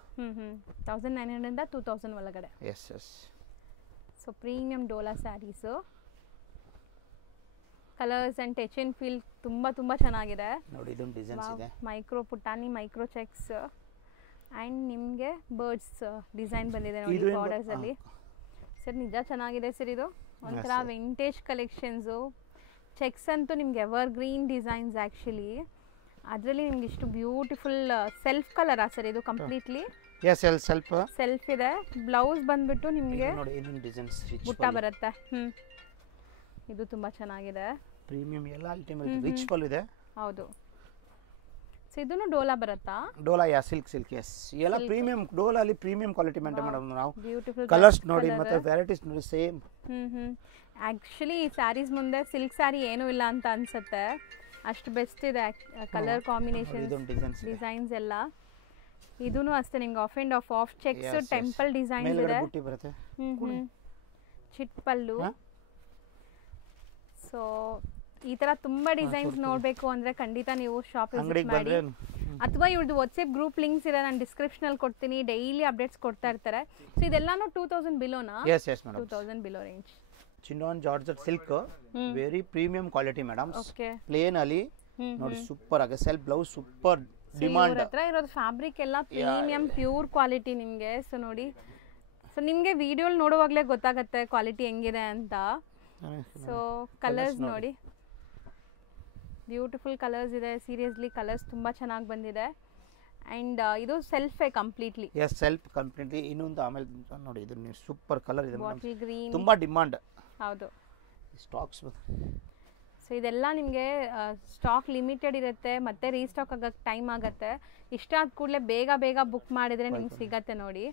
1900 ಇಂದ 2000 ಒಳಗಡೆ. ಎಸ್. ಸೊ ಪ್ರೀಮಿಯಂ ಡೋಲಾ sarees colours and touch and feel ತುಂಬಾ ಚೆನ್ನಾಗಿದೆ ನೋಡಿ. ಇದೊಂದು ಡಿಸೈನ್ಸ್ ಇದೆ, ಮೈಕ್ರೋ ಪುಟಾನಿ ಮೈಕ್ರೋ ಚೆಕ್ಸ್ ಅಂಡ್ ನಿಮಗೆ ಬರ್ಡ್ಸ್ ಡಿಸೈನ್ ಬಂದಿದೆ ನೋಡಿ ಬಾರ್ಡರ್ಸ್ ಅಲ್ಲಿ. ಸರ್ ನಿಜ ಚೆನ್ನಾಗಿದೆ ಸರ್, ಇದು ಒಂಥರ ವಿಂಟೇಜ್ ಕಲೆಕ್ಷನ್ಸು. ಚೆಕ್ಸ್ ಅಂತೂ ನಿಮ್ಗೆ ಎವರ್ ಗ್ರೀನ್ ಡಿಸೈನ್ಸ್ ಆ್ಯಕ್ಚುಲಿ. ಅದರಲ್ಲಿ ನಿಮ್ಗೆ ಇಷ್ಟು ಬ್ಯೂಟಿಫುಲ್ ಸೆಲ್ಫ್ ಕಲರಾ ಸರ್ ಇದು ಕಂಪ್ಲೀಟ್ಲಿ? ಎಸ್ ಸೆಲ್ಫ್ ಇದೆ. ಬ್ಲೌಸ್ ಬಂದ್ಬಿಟ್ಟು ನಿಮಗೆ ನೋಡಿ ಇದೊಂದು ಡಿಸೈನ್ಸ್ ಬುಟ್ಟ ಬರುತ್ತೆ. ಇದು ತುಂಬಾ ಚೆನ್ನಾಗಿದೆ, ಪ್ರೀಮಿಯಂ ಎಲ್ಲ ಅಲ್ಟಿಮೇಟ್ ರಿಚ್ ಪಲ್ ಇದೆ. ಹೌದು. ಸೊ ಇದನ್ನು ಡೋಲಾ ಬರುತ್ತಾ? ಡೋಲಾ ಸಿಲ್ಕ್ ಎಸ್ ಎಲ್ಲ ಪ್ರೀಮಿಯಂ. ಡೋಲಾ ಅಲ್ಲಿ ಪ್ರೀಮಿಯಂ ಕ್ವಾಲಿಟಿ ಮೇಂಟೈನ್ ಮಾಡೋದು ನಾವು. ಬ್ಯೂಟಿಫುಲ್ ಕಲರ್ಸ್ ನೋಡಿ ಮತ್ತೆ ವೆರೈಟೀಸ್ ನೋಡಿ ಸೇಮ್. ಆ್ಯಕ್ಚುಲಿ ಈ ಸ್ಯಾರೀಸ್ ಮುಂದೆ ಸಿಲ್ಕ್ ಸ್ಯಾರಿ ಏನೂ ಇಲ್ಲ ಅಂತ ಅನ್ಸುತ್ತೆ, ಅಷ್ಟು ಬೆಸ್ಟ್ ಇದೆ ಕಲರ್ ಕಾಂಬಿನೇಷನ್ಸ್ ಡಿಸೈನ್ಸ್ ಎಲ್ಲ. ಇದೂ ಅಷ್ಟೇ ನಿಮ್ಗೆ of and of cheques temple designs ಇದೆ, ಚಿಟ್ ಪಲ್ಲು. ಸೊ ಈ ತರ ತುಂಬಾ ಡಿಸೈನ್ಸ್ ನೋಡಬೇಕು ಅಂದ್ರೆ ಖಂಡಿತ ನೀವು ಶಾಪ್ ವಿಸಿಟ್ ಮಾಡಿ, ಅಥವಾ ಇವ್ರದ್ದು ವಾಟ್ಸ್ಆಪ್ ಗ್ರೂಪ್ ಲಿಂಕ್ಸ್ ಇದೆ, ನಾನು ಡಿಸ್ಕ್ರಿಪ್ಷನ್ ಅಲ್ಲಿ ಕೊಡ್ತೀನಿ. ಡೈಲಿ ಅಪ್ಡೇಟ್ಸ್ ಕೊಡ್ತಾ ಇರ್ತಾರೆ. ಸೊ ಇದೆಲ್ಲಾನು 2000 ಬಿಲೋನಾ? Yes madam, 2000 below range. Chinon georgette silk very premium quality madam. Okay. Plain ಅಲ್ಲಿ ನೋಡಿ ಸೂಪರ್ ಆಗಿದೆ. Self blouse super demand. ಹತ್ರ ಇರೋದು ಫ್ಯಾಬ್ರಿಕ್ ಎಲ್ಲ ಪ್ರೀಮಿಯಂ ಪ್ಯೂರ್ ಕ್ವಾಲಿಟಿ ನಿಮಗೆ. ಸೊ ನೋಡಿ, ಸೊ ನಿಮಗೆ ವಿಡಿಯೋಲಿ ನೋಡುವಾಗಲೇ ಗೊತ್ತಾಗುತ್ತೆ ಕ್ವಾಲಿಟಿ ಹೆಂಗಿದೆ ಅಂತ. ಸೊ ಕಲರ್ಸ್ ನೋಡಿ, ಬ್ಯೂಟಿಫುಲ್ ಕಲರ್ಸ್ ಇದೆ. ಸೀರಿಯಸ್ಲಿ ಕಲರ್ಸ್ ತುಂಬ ಚೆನ್ನಾಗಿ ಬಂದಿದೆ. ಆ್ಯಂಡ್ ಇದು ಸೆಲ್ಫೇ ಕಂಪ್ಲೀಟ್ಲಿ. Yes self completely. ಇನ್ನೊಂದು ಆಮೇಲೆ ನೋಡಿ ಇದು ಸೂಪರ್ ಕಲರ್ ಇದೆ, ಬಾಟಲ್ ಗ್ರೀನ್, ತುಂಬ ಡಿಮಾಂಡ್. ಹೌದು. ಸ್ಟಾಕ್ಸ್ ಸೊ ಇದೆಲ್ಲ ನಿಮಗೆ ಸ್ಟಾಕ್ ಲಿಮಿಟೆಡ್ ಇರುತ್ತೆ, ಮತ್ತೆ ರೀಸ್ಟಾಕ್ ಆಗೋಕ್ಕೆ ಟೈಮ್ ಆಗುತ್ತೆ. ಇಷ್ಟ ಆದ ಕೂಡಲೇ ಬೇಗ ಬುಕ್ ಮಾಡಿದರೆ ನಿಮ್ಗೆ ಸಿಗತ್ತೆ ನೋಡಿ.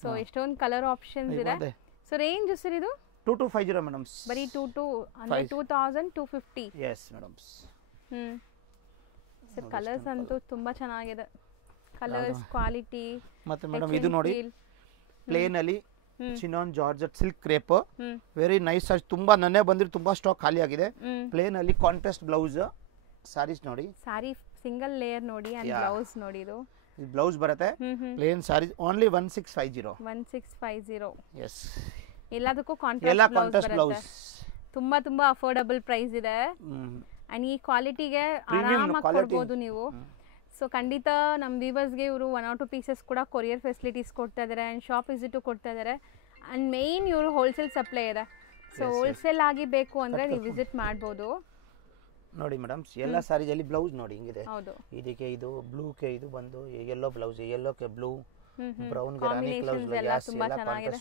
ಸೊ ಎಷ್ಟೊಂದು ಕಲರ್ ಆಪ್ಷನ್ಸ್ ಇದೆ. ಸೊ ರೇಂಜ್ ಸರ್ ಇದು 2250 ಮೇಡಮ್. ಬರೀ 2250. Yes madam. ಸರ್ ಕಲರ್ಸ್ ಅಂತೂ ತುಂಬ ಚೆನ್ನಾಗಿದೆ, ಕಲರ್ಸ್ ಕ್ವಾಲಿಟಿ. ಮತ್ತೆ ಮೇಡಮ್ ಇದು ನೋಡಿ ಪ್ಲೇನ್ ಅಲ್ಲಿ chinon georgette silk crepe very nice. ತುಂಬಾ ನನ್ನೇ ಬಂದಿರೋ ತುಂಬಾ ಸ್ಟಾಕ್ ಖಾಲಿ ಆಗಿದೆ. ಪ್ಲೇನ್ ಅಲ್ಲಿ ಕಾಂಟ್ರಾಸ್ಟ್ ಬ್ಲೌಸ್ ಸಾರೀಸ್ ನೋಡಿ, ಸಾರಿ ಸಿಂಗಲ್ ಲೇಯರ್ ನೋಡಿ ಅಂಡ್ ಬ್ಲೌಸ್ ನೋಡಿ. ಇದು ಬ್ಲೌಸ್ ಬರುತ್ತೆ ಪ್ಲೇನ್ ಸಾರೀಸ್ ಓನ್ಲಿ 1650. ಎಸ್ ಎಲ್ಲದಕ್ಕೂ ಕಾಂಟ್ರಾಸ್ಟ್ ಬ್ಲೌಸ್. ತುಂಬಾ ಅಫೋರ್ಡಬಲ್ ಪ್ರೈಸ್ ಇದೆ. ಅಂಡ್ ಈ ಕ್ವಾಲಿಟಿಗೆ ಆರಾಮಾಗಿ ಕೊಡ್ಬೋದು ನೀವು. ಸೊ ಖಂಡಿತ ನಮ್ಮ ವ್ಯೂವರ್ಸ್ಗೆ ಇವರು 1 or 2 ಪೀಸಸ್ ಕೂಡ ಕೊರಿಯರ್ ಫೆಸಿಲಿಟೀಸ್ ಕೊಡ್ತಾ ಇದ್ದಾರೆ ಆ್ಯಂಡ್ ಶಾಪ್ ವಿಸಿಟು ಕೊಡ್ತಾ ಇದ್ದಾರೆ. ಆ್ಯಂಡ್ ಮೇಯ್ನ್ ಇವರು ಹೋಲ್ಸೇಲ್ ಸಪ್ಲೈ ಇದೆ. ಸೊ ಹೋಲ್ಸೇಲ್ ಆಗಿ ಬೇಕು ಅಂದರೆ ನೀವು ವಿಸಿಟ್ ಮಾಡ್ಬೋದು. ನೋಡಿ ಮೇಡಮ್ ಎಲ್ಲ ಸಾರೀಸಲ್ಲಿ ಬ್ಲೌಸ್ ನೋಡಿ ಹಿಂಗಿದೆ. ಹೌದು. ಇದಕ್ಕೆ ಇದು ಬ್ಲೂಗೆ ಇದು ಬಂದು ಯೆಲ್ಲೋ ಬ್ಲೌಸ್, ಯೆಲ್ಲೋಗೆ ಬ್ಲೂ, ಬ್ರೌನ್ ಗೆ ರಾಣಿ ಬ್ಲೌಸ್.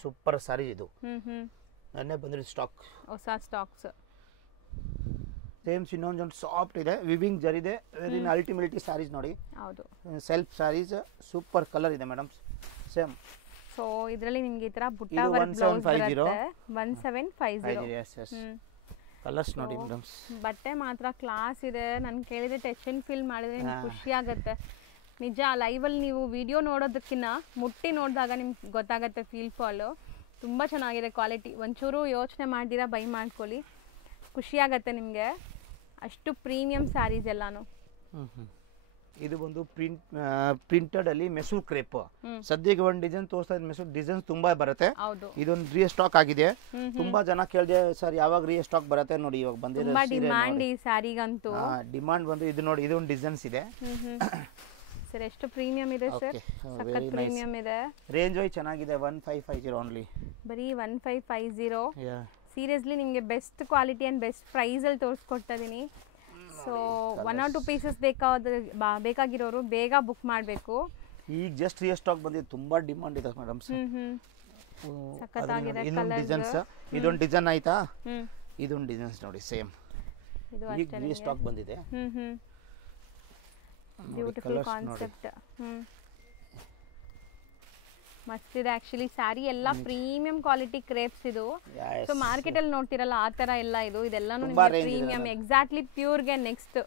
ಸೂಪರ್ ಸಾರೀಸ್ ಇದು. ನನ್ನೇ ಬಂದಿರೋ ಸ್ಟಾಕ್, ಹೊಸ ಸ್ಟಾಕ್ಸ್. ಸೇಮ್ ಇನ್ನೊಂದು ಸಾಫ್ಟ್ ಇದೆ, ವಿವಿಂಗ್ ಜರಿದೆ, ವೆರಿ ಅಲ್ಟಿಮೇಟ್ ಸಾರೀಸ್ ನೋಡಿ. ಹೌದು. ಸೆಲ್ಫ್ ಸಾರೀಸ್ ಸೂಪರ್ ಕಲರ್ ಇದೆ ಮೇಡಮ್. ಸೇಮ್. ಸೊ ಇದರಲ್ಲಿ ನಿಮಗೆ ಈ ತರ ಬುಟ್ಟ ವರ್ಕ್ ಬ್ಲೌಸ್ ಬರುತ್ತೆ 1750. Yes yes. ಕಲರ್ಸ್ ನೋಡಿ ಮೇಡಮ್. ಬಟ್ಟೆ ಮಾತ್ರ ಕ್ಲಾಸ್ ಇದೆ. ನಾನು ಕೇಳಿದ್ರೆ ಟಚ್ ಅಂಡ್ ಫೀಲ್ ಮಾಡಿದ್ರೆ ನಿಮ್ಗೆ ಖುಷಿ ಆಗುತ್ತೆ. ನಿಜ ಲೈವಲ್ಲಿ ನೀವು ವಿಡಿಯೋ ನೋಡೋದಕ್ಕಿಂತ ಮುಟ್ಟಿ ನೋಡಿದಾಗ ನಿಮ್ಗೆ ಗೊತ್ತಾಗುತ್ತೆ ಫೀಲ್ ಫಾಲು. ತುಂಬ ಚೆನ್ನಾಗಿದೆ ಕ್ವಾಲಿಟಿ. ಒಂಚೂರು ಯೋಚನೆ ಮಾಡಿರ ಬೈ ಮಾಡ್ಕೊಳ್ಳಿ, ಖುಷಿಯಾಗತ್ತೆ ನಿಮಗೆ. ಅಷ್ಟು ಪ್ರೀಮಿಯಂ ಸ್ಯಾರೀಸ್ ಎಲ್ಲಾನು. ಇದು ಬಂದು ಪ್ರಿಂಟೆಡ್ ಅಲ್ಲಿ ಮೆಸೂರ್ ಕ್ರೇಪ್. ಸದ್ಯಕ್ಕೆ ಒಂದು ಡಿಸೈನ್ ತೋರಿಸ್ತಾ ಇದ್ದೀನಿ. ಮೆಸೂರ್ ಡಿಸೈನ್ಸ್ ತುಂಬಾ ಬರುತ್ತೆ. ಇದೊಂದು ರೀಸ್ಟಾಕ್ ಆಗಿದೆ. ತುಂಬಾ ಜನ ಕೇಳಿದೆ ಸರ್ ಯಾವಾಗ ರೀಸ್ಟಾಕ್ ಬರುತ್ತೆ ನೋಡಿ. ಇವಾಗ ಬಂದಿದೆ, ತುಂಬಾ ಡಿಮಾಂಡ್ ಈ ಸ್ಯಾರಿಗಂತೂ. ಡಿಮಾಂಡ್ ಬಂದು ಇದು ನೋಡಿ, ಇದೊಂದು ಡಿಸೈನ್ಸ್ ಇದೆ ಸರ್. ಎಷ್ಟು ಪ್ರೀಮಿಯಂ ಇದೆ ಸರ್, ಸಖತ್ ಪ್ರೀಮಿಯಂ ಇದೆ. ರೇಂಜ್ ವೈಸ್ ಚೆನ್ನಾಗಿದೆ. 1550 ಓನ್ಲಿ, ಬರೀ 1550. ಸೀರಿಯಸ್ಲಿ ನಿಮಗೆ ಬೆಸ್ಟ್ ಕ್ವಾಲಿಟಿ ಆ್ಯಂಡ್ ಬೆಸ್ಟ್ ಪ್ರೈಸಲ್ಲಿ ತೋರಿಸ್ಕೊಡ್ತಾ ಇದ್ದೀನಿ. ಸೊ 1 or 2 ಪೀಸಸ್ ಬೇಕಾಗಿರೋರು ಬೇಗ ಬುಕ್ ಮಾಡಬೇಕು. ಈಗ ಜಸ್ಟ್ ಸ್ಟಾಕ್ ಬಂದಿದೆ, ತುಂಬಾ ಡಿಮಾಂಡ್ ಇದೆ ಮೇಡಮ್. ಇನ್ನೊಂದು ಡಿಸೈನ್ಸ್, ಇದೊಂದು ಡಿಸೈನ್ ಆಯ್ತಾ, ಇದೊಂದು ಡಿಸೈನ್ಸ್ ನೋಡಿ ಸೇಮ್ ಈಗ ಸ್ಟಾಕ್ ಬಂದಿದೆ. ಬ್ಯೂಟಿಫುಲ್ ಕಾನ್ಸೆಪ್ಟ್, ಮಸ್ತ್ ಇದೆ ಆಕ್ಚುಲಿ. ಸ್ಯಾರಿ ಎಲ್ಲ ಪ್ರೀಮಿಯಂ ಕ್ವಾಲಿಟಿ ಕ್ರೇಪ್ಸ್ ಇದು. ಸೊ ಮಾರ್ಕೆಟ್ ಅಲ್ಲಿ ನೋಡ್ತಿರಲ್ಲ ಆ ತರ ಎಲ್ಲ ಇದೆಲ್ಲಾನು ಪ್ರೀಮಿಯಂ, ಎಕ್ಸಾಕ್ಟ್ಲಿ ಪ್ಯೂರ್ಗೆ ನೆಕ್ಸ್ಟ್.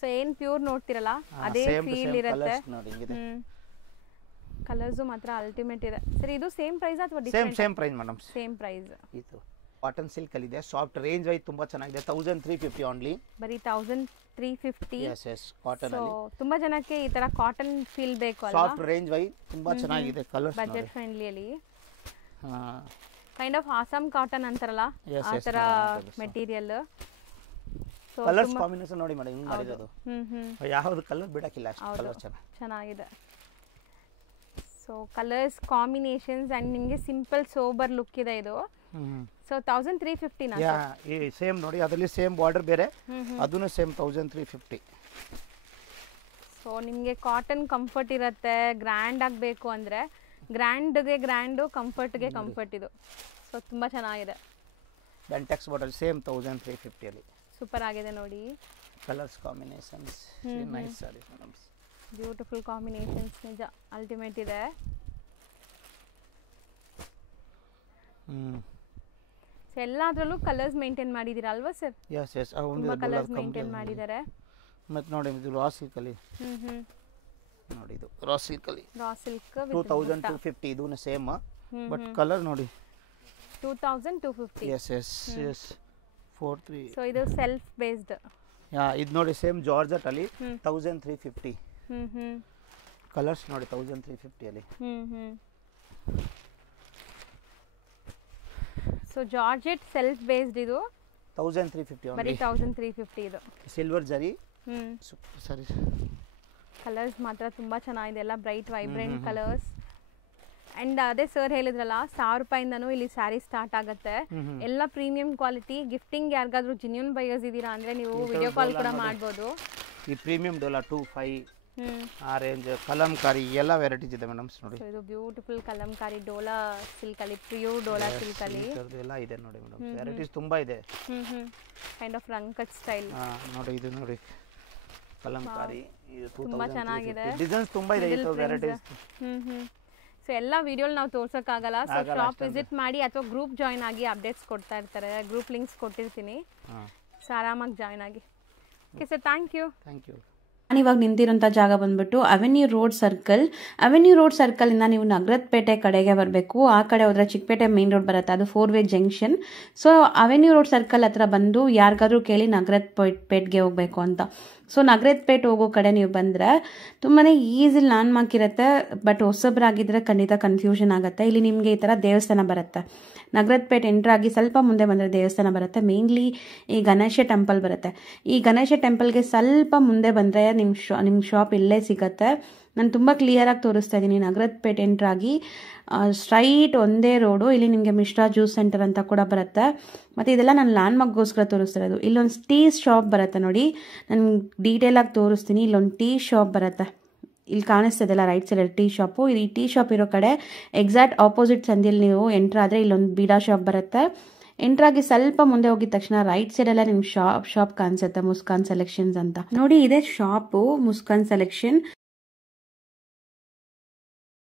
ಸೊ ಏನ್ ಪ್ಯೂರ್ ನೋಡ್ತಿರಲ್ಲ ಅದೇ ಫೀಲ್ ಇರುತ್ತೆ. ಕಲರ್ಸ್ ಮಾತ್ರ ಅಲ್ಟಿಮೇಟ್ ಇದೆ. ಸರಿ, ಇದು ಸೇಮ್ ಪ್ರೈಸ್ ಅಥವಾ different? Same price madam, same price. ಇದು ಕಾಟನ್ ಸಿಲ್ಕ್ ಅಲ್ಲಿ ಇದೆ, ಸಾಫ್ಟ್ ರೇಂಜ್ ವೈಸ್ ತುಂಬಾ ಚೆನ್ನಾಗಿದೆ. 1350 ಓನ್ಲಿ, ಬರೀ 1350. yes yes ಕಾಟನ್ ಅಲ್ಲಿ. ಸೊ ತುಂಬಾ ಜನಕ್ಕೆ ಈ ತರ ಕಾಟನ್ ಫೀಲ್ ಬೇಕು ಅಲ್ವಾ? ಸಾಫ್ಟ್ ರೇಂಜ್ ವೈಸ್ ತುಂಬಾ ಚೆನ್ನಾಗಿದೆ. ಕಲರ್ಸ್ ಬಜೆಟ್ ಫ್ರೆಂಡ್ಲಿ ಅಲ್ಲಿ ಕೈಂಡ್ ಆಫ್ ಆಸಮ್ ಕಾಟನ್ ಅಂತಾರಲ್ಲ ಆ ತರ ಮೆಟೀರಿಯಲ್. ಸೊ ಕಲರ್ಸ್ ಕಾಂಬಿನೇಷನ್ ನೋಡಿ ಮೇಡಮ್, ಹಿಂಗ್ ಮಾಡಿರೋದು. ಯಾವುದು ಕಲರ್ ಬಿಡಕ್ಕಿಲ್ಲ, ಅಷ್ಟು ಕಲರ್ ಚೆನ್ನಾಗಿದೆ. ಸೊ ಕಲರ್ಸ್ ಕಾಂಬಿನೇಷನ್ಸ್ ಅಂಡ್ ನಿಮಗೆ ಸಿಂಪಲ್ ಸೋಬರ್ ಲುಕ್ ಇದೆ ಇದು. ಸೊ 1350 ನಾ? ಯಾ, ಈ ಸೇಮ್ ನೋಡಿ, ಅದರಲ್ಲಿ ಸೇಮ್ ಬಾರ್ಡರ್ ಬೇರೆ, ಅದನ್ನು ಸೇಮ್ 1350. ಸೊ ನಿಮಗೆ ಕಾಟನ್ ಕಂಫರ್ಟ್ ಇರುತ್ತೆ, ಗ್ರ್ಯಾಂಡ್ ಆಗಬೇಕು ಅಂದರೆ ಗ್ರ್ಯಾಂಡ್ಗೆ ಗ್ರ್ಯಾಂಡು, ಕಂಫರ್ಟ್ಗೆ ಕಂಫರ್ಟ್ ಇದು. ಸೊ ತುಂಬ ಚೆನ್ನಾಗಿದೆ. ಬೆಂಟೆಕ್ಸ್ ಬಾಟಲ್ ಸೇಮ್ 1350 ಅಲ್ಲಿ ಸೂಪರ್ ಆಗಿದೆ ನೋಡಿ. Colours combinations nice sorry madam, beautiful combinations, ನಿಜ ಅಲ್ಟಿಮೇಟ್ ಇದೆ. ಸೊ ಎಲ್ಲಾದ್ರಲ್ಲೂ ಕಲರ್ಸ್ ಮೇಂಟೈನ್ ಮಾಡಿದ್ದೀರಾ ಅಲ್ವಾ ಸರ್? ಯಸ್ ಯಸ್, ತುಂಬಾ ಕಲರ್ಸ್ ಮೇಂಟೈನ್ ಮಾಡಿದ್ದಾರೆ. ಮತ್ತೆ ನೋಡಿ ಇದು ರಾ ಸಿಲ್ಕ್ ಅಲ್ಲಿ, ನೋಡಿ ಇದು ರಾ ಸಿಲ್ಕ್ ಅಲ್ಲಿ, ರಾ ಸಿಲ್ಕ್ 2250. ಇದು ಸೇಮ್ ಬಟ್ ಕಲರ್ ನೋಡಿ 2250. Yes yes yes 43. ಸೊ ಇದು ಸೆಲ್ಫ್ ಬೇಸ್ಡ್. ಯಾ, ಇದು ನೋಡಿ ಸೇಮ್ ಜಾರ್ಜೆಟ್ ಅಲ್ಲಿ 1350. ಕಲರ್ಸ್ ನೋಡಿ 1350 ಅಲ್ಲಿ. ಸೊ ಜಾರ್ಜೆಟ್ ಸೆಲ್ಫ್ ಬೇಸ್ಡ್ ಇದು 1350 ಬರೀ 1350 ಇದು. ಸಿಲ್ವರ್ ಜರಿ. ಸರಿ, ಕಲರ್ಸ್ ಮಾತ್ರ ತುಂಬಾ ಚೆನ್ನಾಗಿದೆ, ಎಲ್ಲ ಬ್ರೈಟ್ ವೈಬ್ರೆಂಟ್ ಕಲರ್ಸ್. ಅಂಡ್ ಅದೇ ಸರ್ ಹೇಳಿದ್ರಲ್ಲ 1000 ರೂಪಾಯಿಂದನೂ ಇಲ್ಲಿ ಸ್ಯಾರಿ ಸ್ಟಾರ್ಟ್ ಆಗುತ್ತೆ. ಎಲ್ಲ ಪ್ರೀಮಿಯಂ ಕ್ವಾಲಿಟಿ. ಗಿಫ್ಟಿಂಗ್ ಯಾರಿಗಾದ್ರೂ ಜೆನ್ಯೂನ್ ಬೈಯರ್ಸ್ ಇದ್ದೀರಾ ಅಂದ್ರೆ ನೀವು ವಿಡಿಯೋ ಕಾಲ್ ಕೂಡ ಮಾಡ್ಬೋದು. ಈ ಪ್ರೀಮಿಯಂ ಡೋಲಾ 25 ಆ ರೇಂಜ್, ಕಲಂಕಾರಿ ಎಲ್ಲ ವೆರೈಟೀಸ್ ಇದೆ ಮೇಡಮ್ ನೋಡಿ. ಇದು ಬ್ಯೂಟಿಫುಲ್ ಕಲಂಕಾರಿ ಡೋಲಾ ಸಿಲ್ಕ್ ಅಲ್ಲಿ, ಪ್ಯೂರ್ ಡೋಲಾ ಸಿಲ್ಕ್ ಅಲ್ಲಿ ಎಲ್ಲ ಇದೆ ನೋಡಿ ಮೇಡಮ್, ವೆರೈಟೀಸ್ ತುಂಬಾ ಇದೆ. ಕೈಂಡ್ ಆಫ್ ರಂಕಟ್ ಸ್ಟೈಲ್ ನೋಡಿ, ಇದು ನೋಡಿ ಕಲಂಕಾರಿ, ಇದು ತುಂಬಾ ಚೆನ್ನಾಗಿದೆ. ಡಿಸೈನ್ಸ್ ತುಂಬಾ ಇದೆ, ಇದು ವೆರೈಟೀಸ್. ಸೊ ಎಲ್ಲ ವಿಡಿಯೋಲ್ ನಾವು ತೋರ್ಸೋಕ್ಕಾಗಲ್ಲ. ಸೊ ಶಾಪ್ ವಿಸಿಟ್ ಮಾಡಿ ಅಥವಾ ಗ್ರೂಪ್ ಜಾಯಿನ್ ಆಗಿ ಅಪ್ಡೇಟ್ಸ್ ಕೊಡ್ತಾ ಇರ್ತಾರೆ. ಗ್ರೂಪ್ ಲಿಂಕ್ಸ್ ಕೊಟ್ಟಿರ್ತೀನಿ, ಸೊ ಆರಾಮಾಗಿ ಜಾಯಿನ್ ಆಗಿ. Okay sir, thank you. ನಾನಿವಾಗ ನಿಂತಿರೋಂಥ ಜಾಗ ಬಂದ್ಬಿಟ್ಟು ಅವೆನ್ಯೂ ರೋಡ್ ಸರ್ಕಲ್ ಇಂದ ನೀವು ನಗರಪೇಟೆ ಕಡೆಗೆ ಬರಬೇಕು. ಆ ಕಡೆ ಹೋದ್ರೆ ಚಿಕ್ಕಪೇಟೆ ಮೇನ್ ರೋಡ್ ಬರುತ್ತೆ, ಅದು 4-ವೇ junction. So avenue road circle ಹತ್ರ ಬಂದು ಯಾರಿಗಾದ್ರೂ ಕೇಳಿ ನಗರಪೇಟೆಗೆ ಹೋಗ್ಬೇಕು ಅಂತ. ಸೊ ನಗರಪೇಟೆ ಹೋಗೋ ಕಡೆ ನೀವು ಬಂದರೆ ತುಂಬಾ ಈಸಿಲಿ ಲ್ಯಾಂಡ್ಮಾರ್ಕ್ ಇರುತ್ತೆ. ಬಟ್ ಹೊಸಬ್ರಾಗಿದ್ದರೆ ಖಂಡಿತ ಕನ್ಫ್ಯೂಷನ್ ಆಗುತ್ತೆ. ಇಲ್ಲಿ ನಿಮಗೆ ಈ ಥರ ದೇವಸ್ಥಾನ ಬರುತ್ತೆ. ನಗರಪೇಟೆ ಎಂಟ್ರಾಗಿ ಸ್ವಲ್ಪ ಮುಂದೆ ಬಂದರೆ ದೇವಸ್ಥಾನ ಬರುತ್ತೆ. ಮೇನ್ಲಿ ಈ ಗಣೇಶ ಟೆಂಪಲ್ ಬರುತ್ತೆ. ಈ ಗಣೇಶ ಟೆಂಪಲ್ಗೆ ಸ್ವಲ್ಪ ಮುಂದೆ ಬಂದರೆ ನಿಮ್ಮ ಶಾಪ್ ಇಲ್ಲೇ ಸಿಗುತ್ತೆ. ನಾನು ತುಂಬ ಕ್ಲಿಯರಾಗಿ ತೋರಿಸ್ತಾ ಇದ್ದೀನಿ. ನಗರಪೇಟೆ ಎಂಟ್ರಾಗಿ ಸ್ಟ್ರೈಟ್ ಒಂದೇ ರೋಡು. ಇಲ್ಲಿ ನಿಮಗೆ ಮಿಶ್ರಾ ಜ್ಯೂಸ್ ಸೆಂಟರ್ ಅಂತ ಕೂಡ ಬರುತ್ತೆ. ಮತ್ತು ಇದೆಲ್ಲ ನಾನು ಲ್ಯಾಂಡ್ಮಾರ್ಕ್ಗೋಸ್ಕರ ತೋರಿಸ್ತಿರೋದು. ಇಲ್ಲೊಂದು ಟೀ ಶಾಪ್ ಬರುತ್ತೆ ನೋಡಿ, ನಾನು ಡೀಟೇಲಾಗಿ ತೋರಿಸ್ತೀನಿ. ಇಲ್ಲೊಂದು ಟೀ ಶಾಪ್ ಬರುತ್ತೆ, ಇಲ್ಲಿ ಕಾಣಿಸ್ತದಲ್ಲ ರೈಟ್ ಸೈಡಲ್ಲಿ ಟೀ ಶಾಪು. ಈ ಟೀ ಶಾಪ್ ಇರೋ ಕಡೆ ಎಕ್ಸಾಕ್ಟ್ ಆಪೋಸಿಟ್ ಸಂದಿಯಲ್ಲಿ ನೀವು ಎಂಟ್ರ್ ಆದರೆ ಇಲ್ಲೊಂದು ಬೀಡಾ ಶಾಪ್ ಬರುತ್ತೆ. ಎಂಟ್ರಾಗಿ ಸ್ವಲ್ಪ ಮುಂದೆ ಹೋಗಿದ ತಕ್ಷಣ ರೈಟ್ ಸೈಡಲ್ಲೇ ನಿಮ್ಗೆ ಶಾಪ್ ಕಾಣಿಸುತ್ತೆ, ಮುಸ್ಕಾನ್ ಸೆಲೆಕ್ಷನ್ಸ್ ಅಂತ. ನೋಡಿ, ಇದೆ ಶಾಪು ಮುಸ್ಕಾನ್ ಸೆಲೆಕ್ಷನ್.